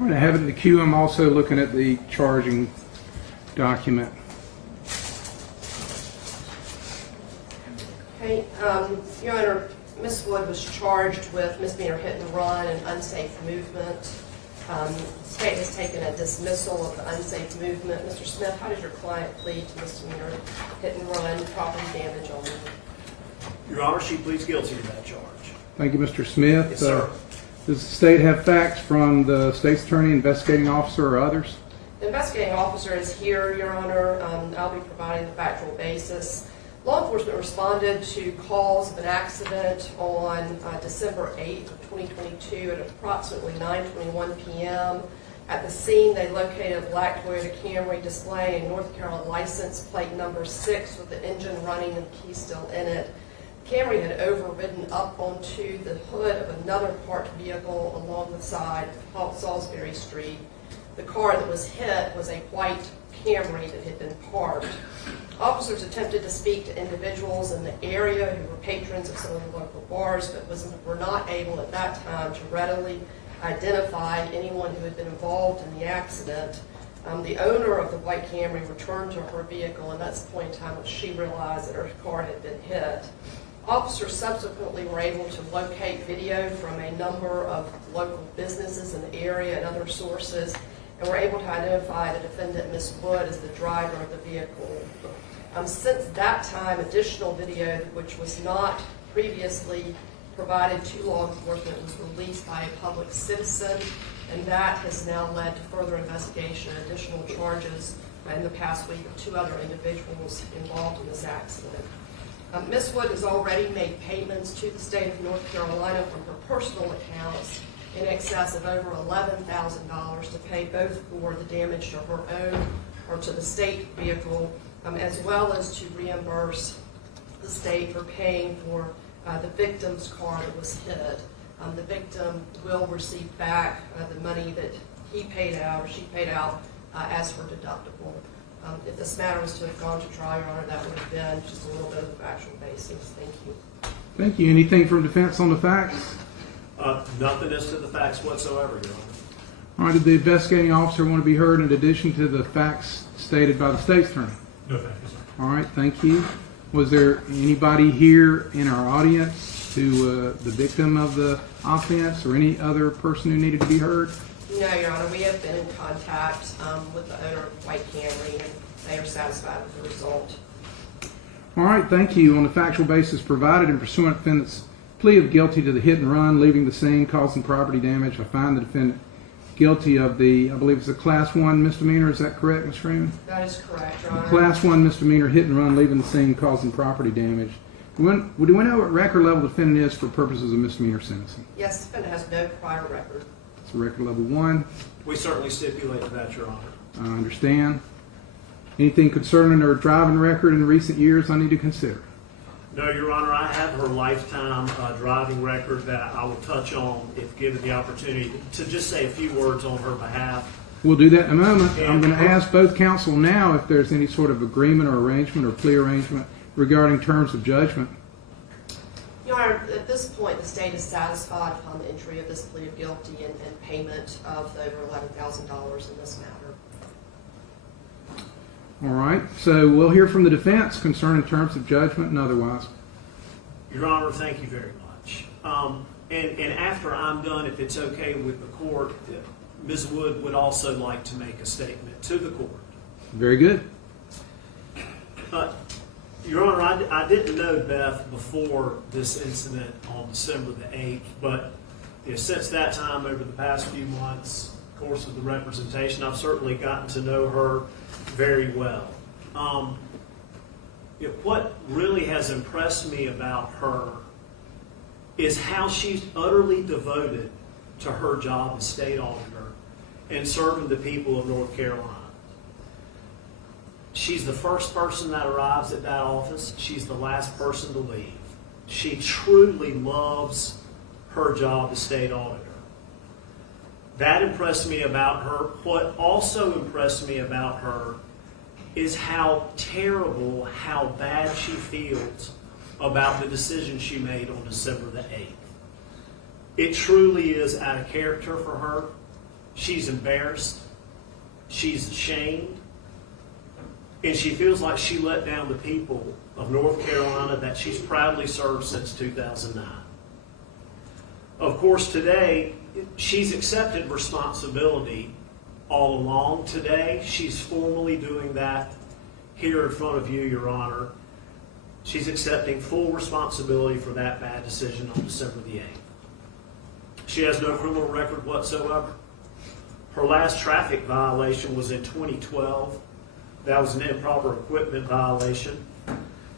All right, I have it in the queue. I'm also looking at the charging document. Okay, Your Honor, Ms. Wood was charged with misdemeanor hit and run and unsafe movement. The state has taken a dismissal of the unsafe movement. Mr. Smith, how does your client plead to misdemeanor hit and run, property damage only? Your Honor, she pleads guilty to that charge. Thank you, Mr. Smith. Yes, sir. Does the state have facts from the state's attorney, investigating officer, or others? The investigating officer is here, Your Honor. I'll be providing the factual basis. Law enforcement responded to calls of an accident on December 8th of 2022 at approximately 9:21 p.m. At the scene, they located a black Toyota Camry displaying a North Carolina license plate number 6 with the engine running and the key still in it. The Camry had overridden up onto the hood of another parked vehicle along the side of Salisbury Street. The car that was hit was a white Camry that had been parked. Officers attempted to speak to individuals in the area who were patrons of some of the local bars, but were not able at that time to readily identify anyone who had been involved in the accident. The owner of the white Camry returned to her vehicle, and that's the point in time when she realized that her car had been hit. Officers subsequently were able to locate video from a number of local businesses in the area and other sources, and were able to identify the defendant, Ms. Wood, as the driver of the vehicle. Since that time, additional video, which was not previously provided to law enforcement, was released by a public citizen, and that has now led to further investigation and additional charges in the past week of 2 other individuals involved in this accident. Ms. Wood has already made payments to the state of North Carolina from her personal accounts in excess of over $11,000 to pay both for the damage to her own or to the state vehicle, as well as to reimburse the state for paying for the victim's car that was hit. The victim will receive back the money that he paid out or she paid out as her deductible. If this matter was to have gone to trial, Your Honor, that would have been just a little bit of the factual basis. Thank you. Thank you. Anything from defense on the facts? Nothing as to the facts whatsoever, Your Honor. All right, did the investigating officer want to be heard in addition to the facts stated by the state's attorney? No, thank you, sir. All right, thank you. Was there anybody here in our audience who the victim of the offense or any other person who needed to be heard? No, Your Honor, we have been in contact with the owner of White Camry, and they are satisfied with the result. All right, thank you. On the factual basis provided and pursuant to defendant's plea of guilty to the hit and run, leaving the scene, causing property damage, I find the defendant guilty of the, I believe it's a Class 1 misdemeanor. Is that correct, Ms. Freeman? That is correct, Your Honor. Class 1 misdemeanor, hit and run, leaving the scene, causing property damage. Do we know what record level the defendant is for purposes of misdemeanor sentencing? Yes, the defendant has no prior record. It's a record level 1. We certainly stipulate to that, Your Honor. I understand. Anything concerning her driving record in recent years I need to consider? No, Your Honor, I have her lifetime driving record that I will touch on if given the opportunity to just say a few words on her behalf. We'll do that in a moment. I'm going to ask both counsel now if there's any sort of agreement or arrangement or plea arrangement regarding terms of judgment. Your Honor, at this point, the state is satisfied upon the entry of this plea of guilty and payment of over $11,000 in this matter. All right, so we'll hear from the defense concerning terms of judgment and otherwise. Your Honor, thank you very much. And after I'm done, if it's okay with the court, Ms. Wood would also like to make a statement to the court. Very good. Your Honor, I didn't know Beth before this incident on December the 8th, but since that time, over the past few months, of course, of the representation, I've certainly gotten to know her very well. What really has impressed me about her is how she's utterly devoted to her job as state auditor and serving the people of North Carolina. She's the first person that arrives at that office. She's the last person to leave. She truly loves her job as state auditor. That impressed me about her. What also impressed me about her is how terrible, how bad she feels about the decision she made on December the 8th. It truly is out of character for her. She's embarrassed. She's ashamed. And she feels like she let down the people of North Carolina that she's proudly served since 2009. Of course, today, she's accepted responsibility all along. Today, she's formally doing that here in front of you, Your Honor. She's accepting full responsibility for that bad decision on December the 8th. She has no criminal record whatsoever. Her last traffic violation was in 2012. That was an improper equipment violation.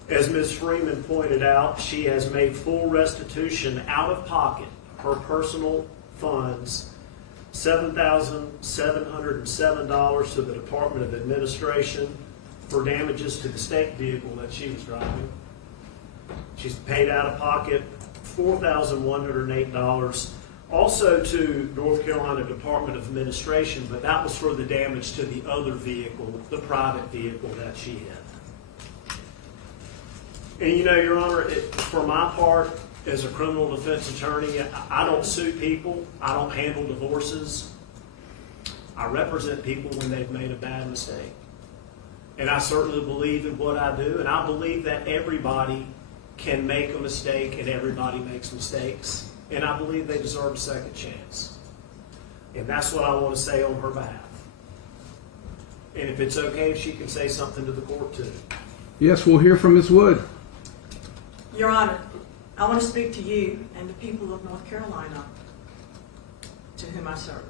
As Ms. Freeman pointed out, she has made full restitution out of pocket, her personal funds, $7,707 to the Department of Administration for damages to the state vehicle that she was driving. She's paid out of pocket $4,108, also to North Carolina Department of Administration, but that was for the damage to the other vehicle, the private vehicle that she had. And you know, Your Honor, for my part, as a criminal defense attorney, I don't sue people. I don't handle divorces. I represent people when they've made a bad mistake. And I certainly believe in what I do, and I believe that everybody can make a mistake and everybody makes mistakes. And I believe they deserve a second chance. And that's what I want to say on her behalf. And if it's okay, if she can say something to the court too. Yes, we'll hear from Ms. Wood. Your Honor, I want to speak to you and the people of North Carolina to whom I serve.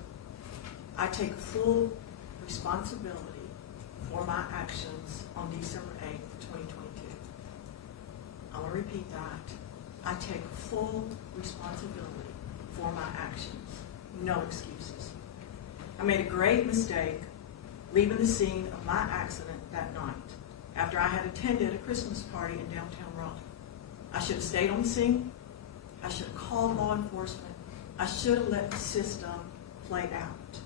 I take full responsibility for my actions on December 8th, 2022. I want to repeat that. I take full responsibility for my actions. No excuses. I made a great mistake leaving the scene of my accident that night after I had attended a Christmas party in downtown Raleigh. I should have stayed on the scene. I should have called law enforcement. I should have let the system play out.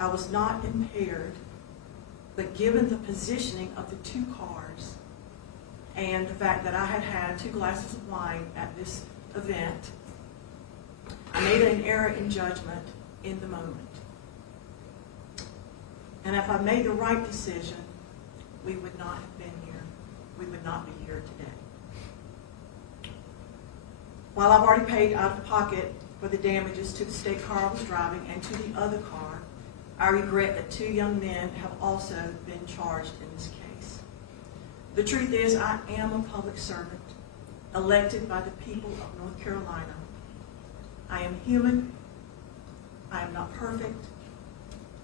I was not impaired, but given the positioning of the two cars and the fact that I had had 2 glasses of wine at this event, I made an error in judgment in the moment. And if I made the right decision, we would not have been here. We would not be here today. While I've already paid out of pocket for the damages to the state car I was driving and to the other car, I regret that 2 young men have also been charged in this case. The truth is, I am a public servant, elected by the people of North Carolina. I am human. I am not perfect.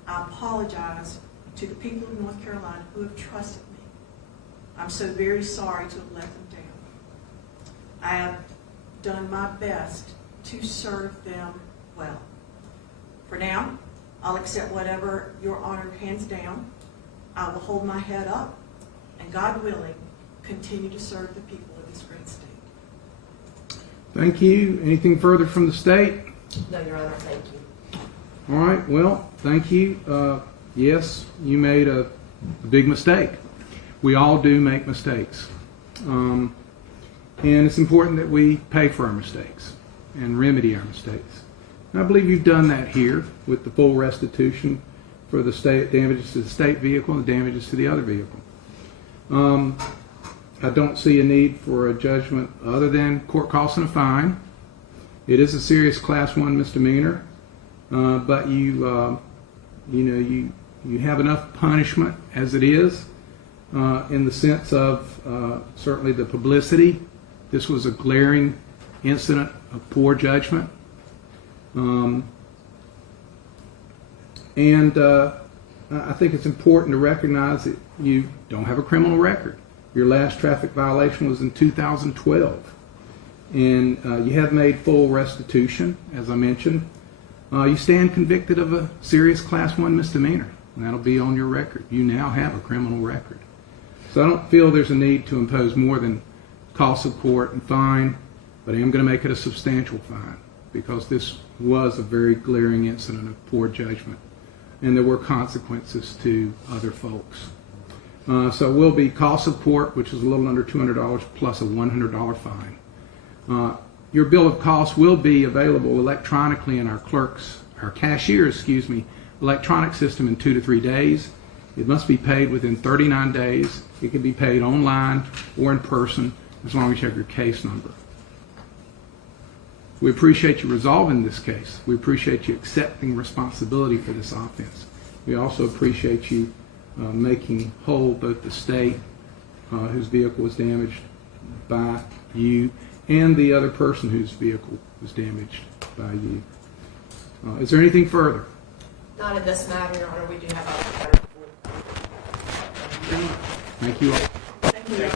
I apologize to the people of North Carolina who have trusted me. I'm so very sorry to have let them down. I have done my best to serve them well. For now, I'll accept whatever Your Honor hands down. I will hold my head up and, God willing, continue to serve the people of this great state. Thank you. Anything further from the state? No, Your Honor, thank you. All right, well, thank you. Yes, you made a big mistake. We all do make mistakes. And it's important that we pay for our mistakes and remedy our mistakes. And I believe you've done that here with the full restitution for the state damages to the state vehicle and the damages to the other vehicle. I don't see a need for a judgment other than court costs and a fine. It is a serious Class 1 misdemeanor, but you have enough punishment as it is in the sense of certainly the publicity. This was a glaring incident of poor judgment. I think it's important to recognize that you don't have a criminal record. Your last traffic violation was in 2012. And you have made full restitution, as I mentioned. You stand convicted of a serious Class 1 misdemeanor, and that'll be on your record. You now have a criminal record. So I don't feel there's a need to impose more than costs of court and fine, but I am going to make it a substantial fine because this was a very glaring incident of poor judgment, and there were consequences to other folks. So it will be costs of court, which is a little under $200, plus a $100 fine. Your bill of costs will be available electronically in our cashier's, electronic system in 2 to 3 days. It must be paid within 39 days. It can be paid online or in person as long as you have your case number. We appreciate you resolving this case. We appreciate you accepting responsibility for this offense. We also appreciate you making whole both the state whose vehicle was damaged by you and the other person whose vehicle was damaged by you. Is there anything further? Not in this matter, Your Honor. We do have other matters. Thank you all. Thank you.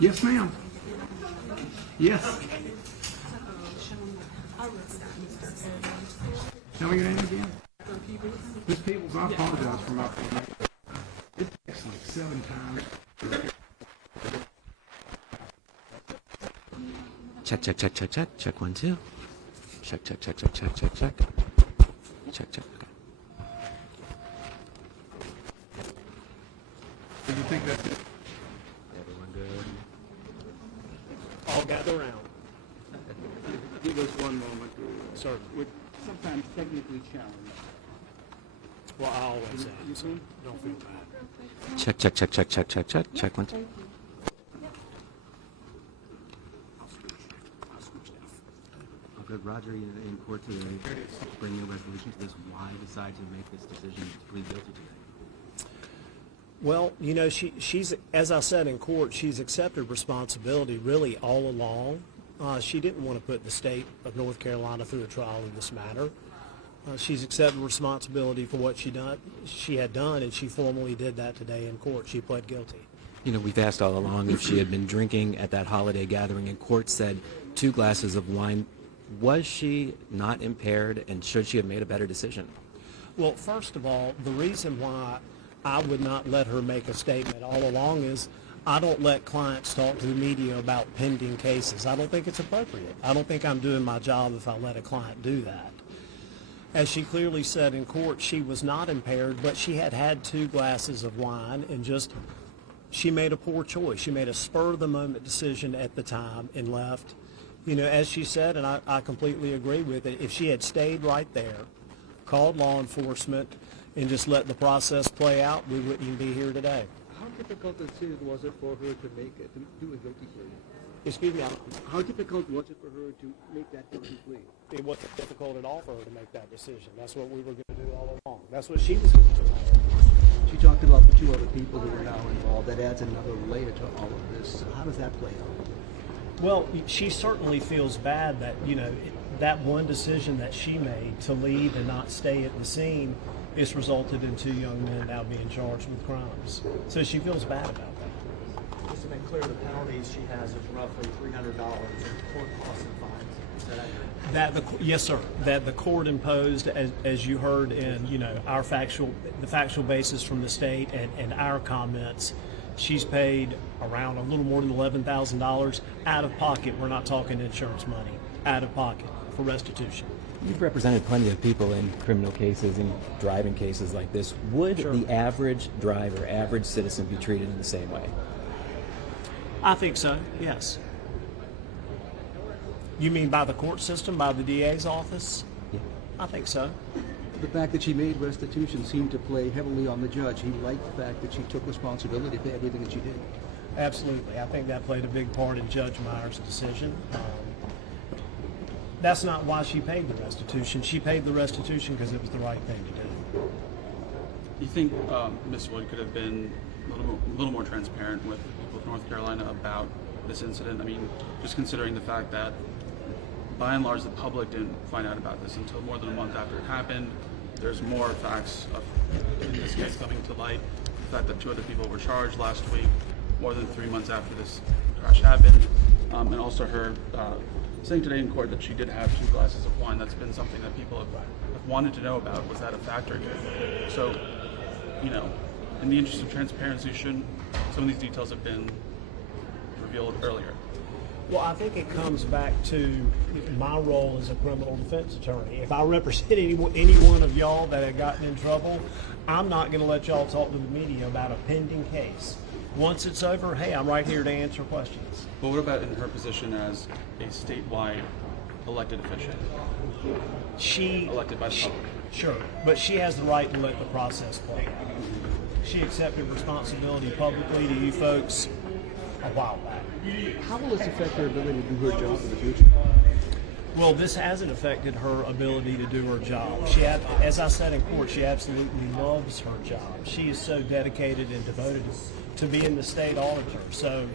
Yes, ma'am. Yes. Tell me your name again. Ms. Peebles, I apologize for my formation. It takes like 7 times. Check, check, check, check, check. Check 1, 2. Check, check, check, check, check, check, check. Check, check. Okay. Do you think that's it? Everyone good? All gather around. Give us one moment. Sir. We're sometimes technically challenged. Well, I always say, You so see? don't feel bad. Check, check, check, check, check, check, check. Check 1, 2. Good. Roger, in court today, bringing a resolution to this. Why decide to make this decision to plead guilty today? Well, you know, she's, as I said in court, she's accepted responsibility really all along. She didn't want to put the state of North Carolina through a trial in this matter. She's accepted responsibility for what she had done, and she formally did that today in court. She pled guilty. You know, we've asked all along if she had been drinking at that holiday gathering, and court said 2 glasses of wine. Was she not impaired, and should she have made a better decision? Well, first of all, the reason why I would not let her make a statement all along is I don't let clients talk to the media about pending cases. I don't think it's appropriate. I don't think I'm doing my job if I let a client do that. As she clearly said in court, she was not impaired, but she had had 2 glasses of wine and she made a poor choice. She made a spur-of-the-moment decision at the time and left. You know, as she said, and I completely agree with it, if she had stayed right there, called law enforcement, and just let the process play out, we wouldn't even be here today. How difficult was it for her to do a guilty plea? Excuse me, How difficult was it for her to make that guilty plea? it wasn't difficult at all for her to make that decision. That's what we were going to do all along. That's what she was going to do. She talked about the 2 other people who are now involved. That adds another layer to all of this. So how does that play out? Well, she certainly feels bad that, you know, that one decision that she made to leave and not stay at the scene has resulted in 2 young men now being charged with crimes. So she feels bad about that. Just to make clear, the penalties she has is roughly $300 in court costs and fines. Is that accurate? Yes, sir. That the court imposed, as you heard in, you know, the factual basis from the state and our comments, she's paid around a little more than $11,000 out of pocket. We're not talking insurance money. Out of pocket for restitution. You've represented plenty of people in criminal cases and driving cases like this. Would Sure. the average driver, average citizen be treated in the same way? I think so, yes. You mean by the court system, by the DA's office? Yeah. I think so. The fact that she made restitution seemed to play heavily on the judge. He liked the fact that she took responsibility for everything that she did. Absolutely. I think that played a big part in Judge Meyer's decision. That's not why she paid the restitution. She paid the restitution because it was the right thing to do. You think Ms. Wood could have been a little more transparent with people of North Carolina about this incident? I mean, just considering the fact that by and large the public didn't find out about this until more than a month after it happened. There's more facts in this case coming to light. The fact that 2 other people were charged last week, more than 3 months after this crash happened, and also her saying today in court that she did have 2 glasses of wine. That's been something that people have wanted to know about. Was that a factor here? So you know, in the interest of transparency, shouldn't some of these details have been revealed earlier? Well, I think it comes back to my role as a criminal defense attorney. If I represent any one of y'all that had gotten in trouble, I'm not going to let y'all talk to the media about a pending case. Once it's over, hey, I'm right here to answer questions. But what about in her position as a statewide elected official? Elected by the public. Sure, but she has the right to let the process play out. She accepted responsibility publicly to you folks a while back. How will this affect her ability to do her job in the future? Well, this hasn't affected her ability to do her job. As I said in court, she absolutely loves her job. She is so dedicated and devoted to being the state auditor. So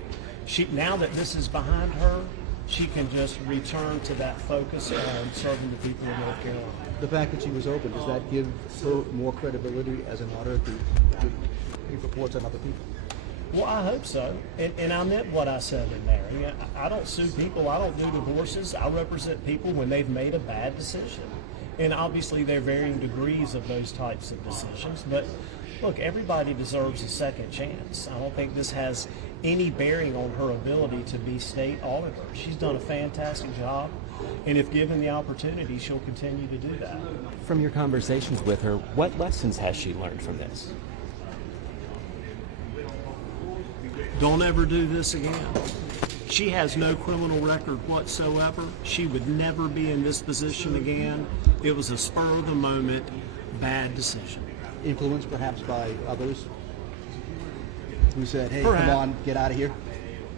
now that this is behind her, she can just return to that focus on serving the people of North Carolina. The fact that she was open, does that give her more credibility as an auditor to give reports on other people? Well, I hope so. And I meant what I said in there. I mean, I don't sue people. I don't do divorces. I represent people when they've made a bad decision. And obviously, there are varying degrees of those types of decisions. But look, everybody deserves a second chance. I don't think this has any bearing on her ability to be state auditor. She's done a fantastic job. And if given the opportunity, she'll continue to do that. From your conversations with her, what lessons has she learned from this? Don't ever do this again. She has no criminal record whatsoever. She would never be in this position again. It was a spur of the moment, bad decision. Influenced perhaps by others who said, hey, Perhaps. come on, get out of here?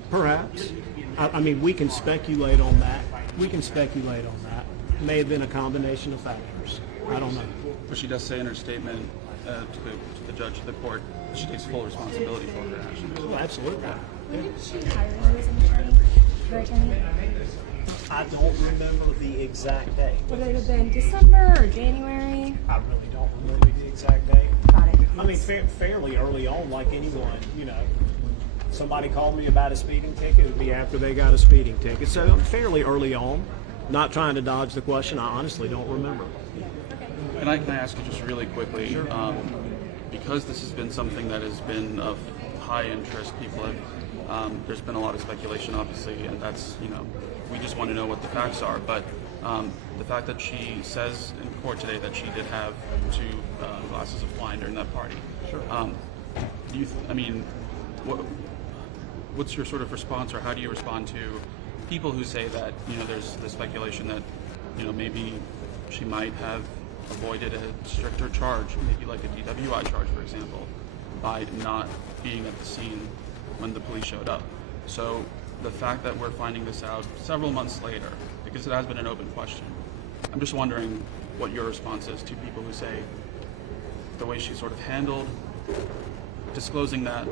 Perhaps. I mean, we can speculate on that. May have been a combination of factors. I don't know. But she does say in her statement to the judge, to the court, that she takes full responsibility for her actions. Oh, absolutely. When did she hire you as an attorney? Your attorney? I don't remember the exact date. Would it have been December or January? I really don't remember the exact date. Got it. I mean, fairly early on, like anyone, you know. Somebody called me about a speeding ticket, it would be after they got a speeding ticket. So fairly early on, not trying to dodge the question, I honestly don't remember. Can I ask you just really quickly, because this has been something that has been of high interest, people have, there's been a lot of speculation, obviously, and that's, you know, we just want to know what the facts are, but the fact that she says in court today that she did have 2 glasses of wine during that party. Sure. Do you, I mean, what's your sort of response, or how do you respond to people who say that, you know, there's the speculation that, you know, maybe she might have avoided a stricter charge, maybe like a DWI charge, for example, by not being at the scene when the police showed up. So the fact that we're finding this out several months later, because it has been an open question, I'm just wondering what your response is to people who say the way she sort of handled disclosing that.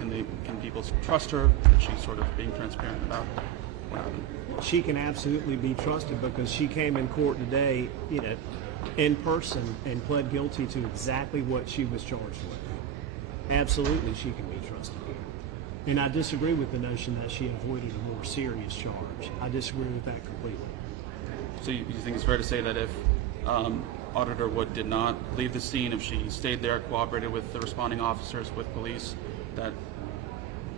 Can people trust her that she's sort of being transparent about what happened? She can absolutely be trusted because she came in court today, you know, in person and pled guilty to exactly what she was charged with. Absolutely, she can be trusted. And I disagree with the notion that she avoided a more serious charge. I disagree with that completely. So you think it's fair to say that if Auditor Wood did not leave the scene, if she stayed there, cooperated with the responding officers, with police, that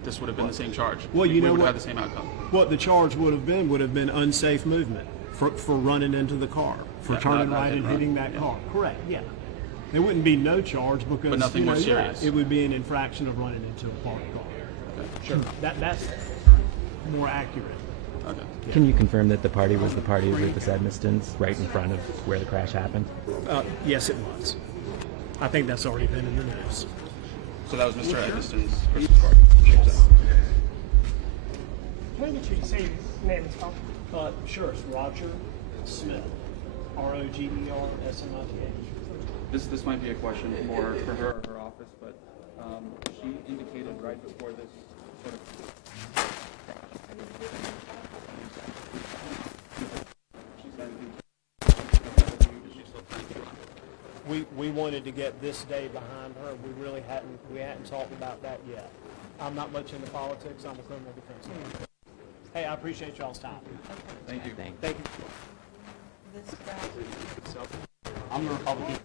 this would have been the same charge? Well, you know we would what? have the same outcome. What the charge would have been unsafe movement for running into the car, for Yeah, turning not right hit and and hitting run. that Yeah. car. Correct, yeah. There wouldn't be no charge because But nothing you know, more serious. it would be an infraction of running into a parked car. Sure. That's more accurate. Okay. Can you confirm that the party was the party with the Edmistons right in front of where the crash happened? Yes, it was. I think that's already been in the news. So that was Mr. Edmiston's Christmas party. Can I get you to say your name and spell? Sure, it's Roger Smith. ROGERSMITH. This might be a question for her or her office, but she indicated right before this sort of We wanted to get this day behind her. We hadn't talked about that yet. I'm not much into politics. I'm a criminal defense lawyer. Hey, I appreciate y'all's time. Thank you. Thank you. This guy. I'm the Republican.